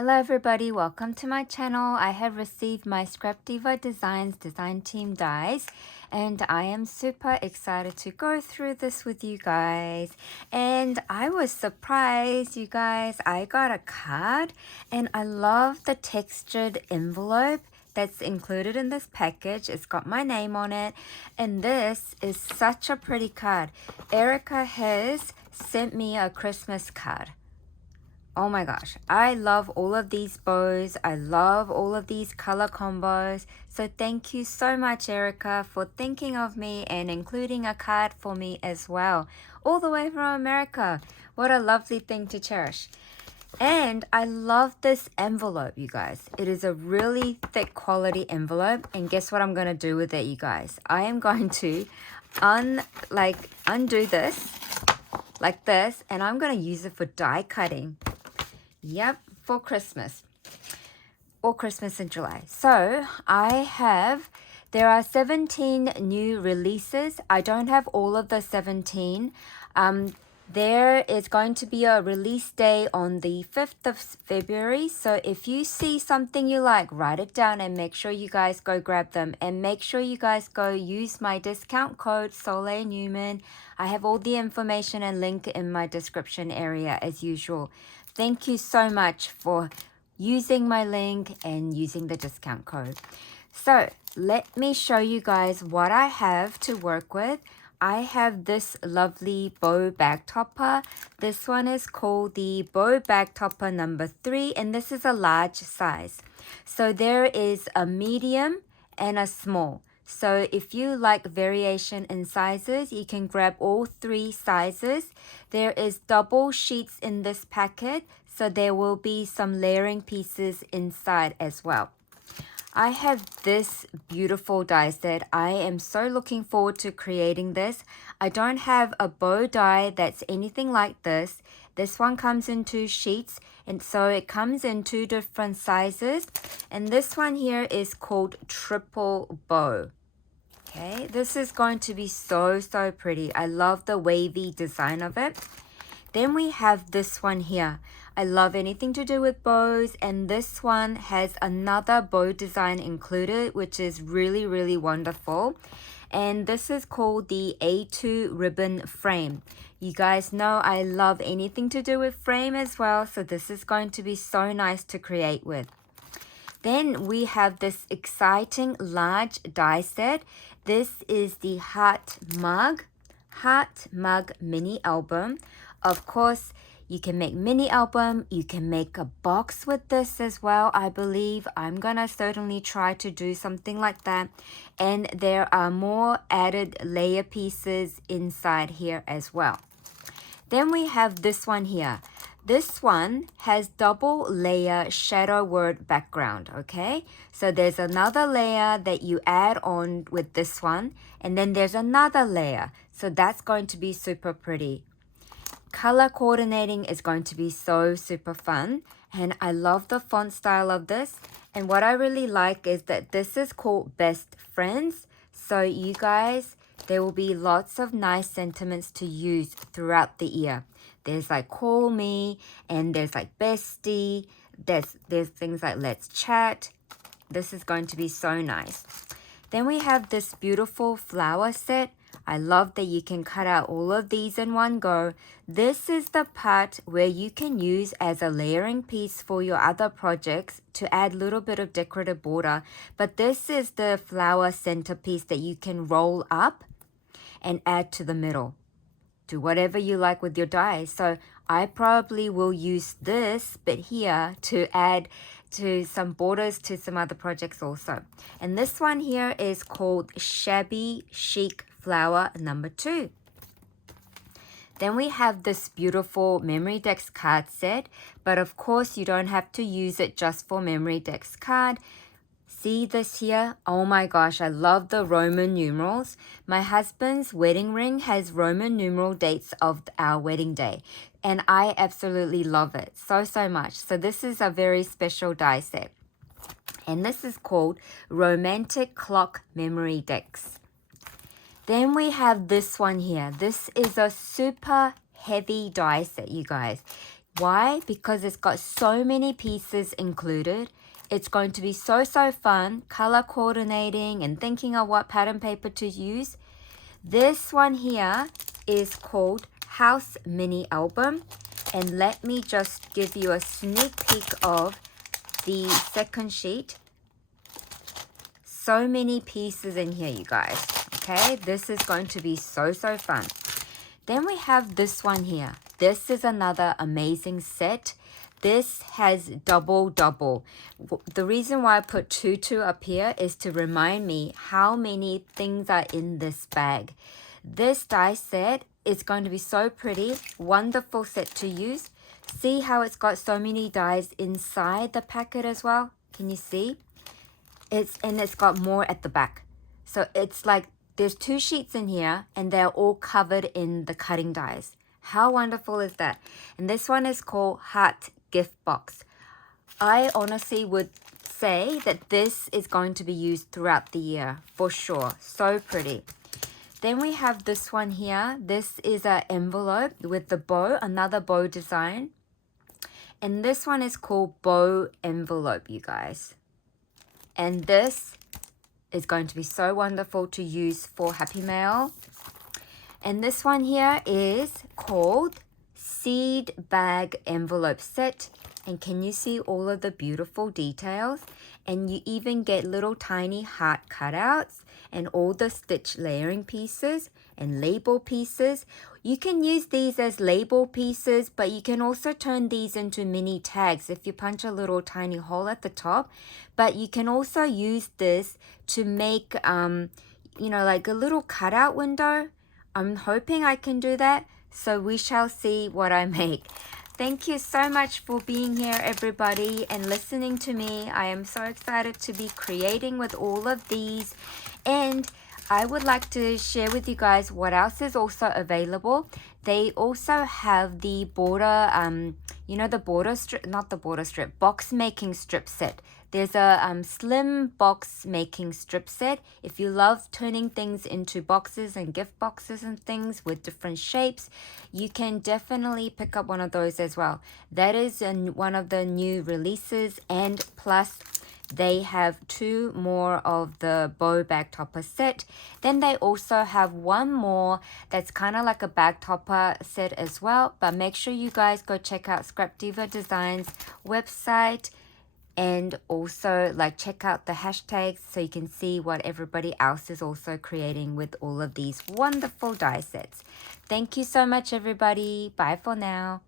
Hello everybody, welcome to my channel. I have received my SCRAPDIVA Designs design team dies and I am super excited to go through this with you guys. And I was surprised, you guys, I got a card and I love the textured envelope that's included in this package. It's got my name on it and this is such a pretty card. Erica has sent me a Christmas card. Oh my gosh, I love all of these bows. I love all of these color combos. So thank you so much, Erica, for thinking of me and including a card for me as well. All the way from America. What a lovely thing to cherish. And I love this envelope, you guys. It is a really thick quality envelope. And guess what I'm going to do with it, you guys? I am going to undo this like this. And I'm going to use it for die cutting. Yep, for Christmas or Christmas in July. So there are 17 new releases. I don't have all of the 17. There is going to be a release day on the 5th of February. So if you see something you like, write it down and make sure you guys go grab them. And make sure you guys go use my discount code SOLAENEWMAN. I have all the information and link in my description area as usual. Thank you so much for using my link and using the discount code. So let me show you guys what I have to work with. I have this lovely bow bag topper. This one is called the bow bag topper number 3 and this is a large size. So there is a medium and a small. So if you like variation in sizes, you can grab all 3 sizes. There is double sheets in this packet, so there will be some layering pieces inside as well. I have this beautiful die set. I am so looking forward to creating this. I don't have a bow die that's anything like this. This one comes in 2 sheets, and so it comes in 2 different sizes. And this one here is called triple bow. Okay, this is going to be so pretty. I love the wavy design of it. Then we have this one here. I love anything to do with bows, and this one has another bow design included, which is really wonderful. And this is called the A2 ribbon frame. You guys know I love anything to do with frame as well, so this is going to be so nice to create with. Then we have this exciting large die set. This is the Heart Mug mini album. Of course, you can make mini album. You can make a box with this as well, I believe. I'm gonna certainly try to do something like that. And there are more added layer pieces inside here as well. Then we have this one here. This one has double layer shadow word background, okay? So there's another layer that you add on with this one, and then there's another layer. So that's going to be super pretty. Color coordinating is going to be so super fun, and I love the font style of this. And what I really like is that this is called Best Friends. So you guys, there will be lots of nice sentiments to use throughout the year. There's like call me, and there's like bestie. There's things like let's chat. This is going to be so nice. Then we have this beautiful flower set. I love that you can cut out all of these in one go. This is the part where you can use as a layering piece for your other projects to add a little bit of decorative border. But this is the flower centerpiece that you can roll up and add to the middle. Do whatever you like with your dies. So I probably will use this bit here to add to some borders to some other projects also. And this one here is called Shabby Chic Flower number 2. Then we have this beautiful Memory Decks card set, but of course you don't have to use it just for Memory Decks card. See this here? Oh my gosh, I love the Roman numerals. My husband's wedding ring has Roman numeral dates of our wedding day, and I absolutely love it so much. So this is a very special die set, and this is called Romantic Clock Memory Decks. Then we have this one here. This is a super heavy die set, you guys. Why? Because it's got so many pieces included. It's going to be so fun color coordinating and thinking of what pattern paper to use. This one here is called House Mini Album. And let me just give you a sneak peek of the second sheet. So many pieces in here, you guys. Okay, this is going to be so fun. Then we have this one here. This is another amazing set. This has double. The reason why I put 2 up here is to remind me how many things are in this bag. This die set is going to be so pretty. Wonderful set to use. See how it's got so many dies inside the packet as well? Can you see? It's got more at the back. So it's like there's 2 sheets in here and they're all covered in the cutting dies. How wonderful is that? And this one is called Heart Gift Box. I honestly would say that this is going to be used throughout the year for sure. So pretty. Then we have this one here. This is an envelope with the bow, another bow design. And this one is called Bow Envelope, you guys. And this is going to be so wonderful to use for Happy Mail. And this one here is called Seed Bag Envelope Set. And can you see all of the beautiful details? And you even get little tiny heart cutouts and all the stitch layering pieces and label pieces. You can use these as label pieces, but you can also turn these into mini tags if you punch a little tiny hole at the top. But you can also use this to make, you know, like a little cutout window. I'm hoping I can do that. So we shall see what I make. Thank you so much for being here, everybody, and listening to me. I am so excited to be creating with all of these. And I would like to share with you guys what else is also available. They also have the border, you know, the border strip, not the border strip, box making strip set. There's a slim box making strip set. If you love turning things into boxes and gift boxes and things with different shapes, you can definitely pick up one of those as well. That is one of the new releases, and plus they have 2 more of the bow bag topper set. Then they also have one more that's kind of like a bag topper set as well. But make sure you guys go check out SCRAPDIVA Designs website. And also like check out the hashtags so you can see what everybody else is also creating with all of these wonderful die sets. Thank you so much, everybody. Bye for now.